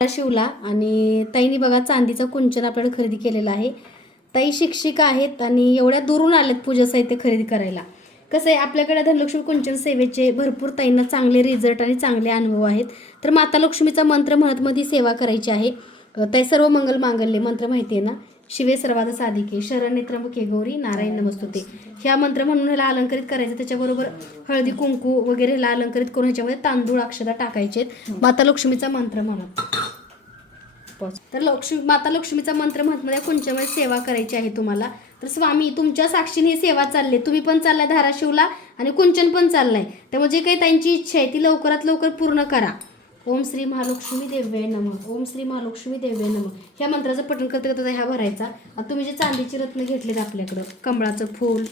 शिवला आणि ताईनी बघा चांदीचं कुंचन आपल्याकडे खरेदी केलेलं आहे. ताई शिक्षिका आहेत आणि एवढ्या दुरून आल्यात पूजा साहित्य खरेदी करायला. कसं आहे आपल्याकडे धनलक्ष्मी कुंचन सेवेचे भरपूर ताईंना चांगले रिझल्ट आणि चांगले अनुभव आहेत. तर माता लक्ष्मीचा मंत्र म्हणत मध्ये सेवा करायची आहे. ताई सर्व मंगल मांगल्ये मंत्र माहिती आहे ना, शिवे सर्वाद साधिके शरण्ये त्र्यंबके गौरी नारायण नमस्तुते. ह्या मंत्र म्हणून ह्याला अलंकरित करायचं. त्याच्याबरोबर हळदी कुंकू वगैरे ह्याला अलंकरित करून ह्याच्यामध्ये तांदूळ अक्षता टाकायचे. माता लक्ष्मीचा मंत्र म्हणत तर माता लक्ष्मीचा मंत्र म्हणत कुंचमध्ये सेवा करायची आहे तुम्हाला. तर स्वामी तुमच्या साक्षीने ही सेवा चालली, तुम्ही पण चाललाय धाराशिवला आणि कुंचन पण चाललाय. त्यामुळे जे काही त्यांची इच्छा आहे ती लवकरात लवकर पूर्ण करा. ओम श्री महालक्ष्मी देव्ये नमः. ओम श्री महालक्ष्मी देव्ये नमः. ह्या मंत्राचं पठण करता करता ह्या भरायचा. आता तुम्ही जे चांदीचे रत्न घेतलेत आपल्याकडं, कमळाचं फूल,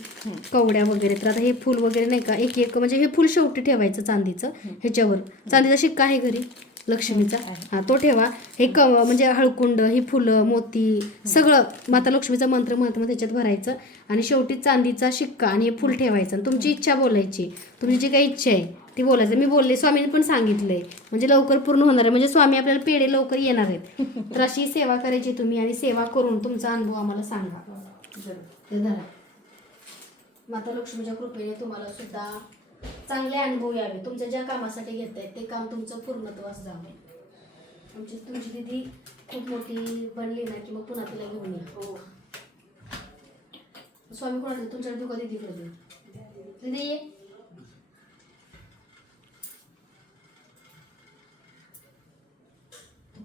कवड्या वगैरे, तर आता हे फूल वगैरे नाही का एक एक म्हणजे हे फूल शेवटी ठेवायचं चांदीचं. ह्याच्यावर चांदीचा शिक्का आहे घरी लक्ष्मीचा, हा तो ठेवा. हे म्हणजे हळकुंड, ही फुलं, मोती सगळं माता लक्ष्मीचा मंत्र म्हणत मग त्याच्यात भरायचं आणि शेवटी चांदीचा शिक्का आणि हे फुल ठेवायचं. तुमची इच्छा बोलायची, तुमची जी काही इच्छा आहे ती बोलायचं. मी बोलले, स्वामीने पण सांगितलंय म्हणजे लवकर पूर्ण होणार आहे. म्हणजे स्वामी आपल्याला पेढे लवकर येणार आहेत. तर अशी सेवा करायची तुम्ही आणि सेवा करून तुमचा अनुभव आम्हाला सांगा. ते धरा. माता लक्ष्मीच्या कृपेने तुम्हाला सुद्धा चांगले अनुभव यावे. तुमच्या ज्या कामासाठी घेत आहेत ते काम तुमचं पूर्णत्वास जावं. तुमची दिदी खूप मोठी बनली ना की मग पुन्हा तिला घेऊन या. स्वामी कोणाला तुमच्याकडे देऊ का दिदीकडे देऊ? दिदी ये.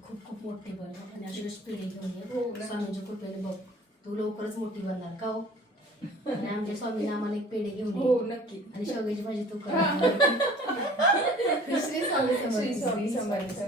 खूप खूप मोठी बन आणि अशी पिढी घेऊन ये. स्वामींच्या कृपेने बघ तू लवकरच मोठी बनणार का हो. आणि आमच्या स्वामीने आम्हाला एक पेढे घेऊन हो नक्की. आणि शेवग्याची भाजी तू कर. श्री स्वामी समर्थ.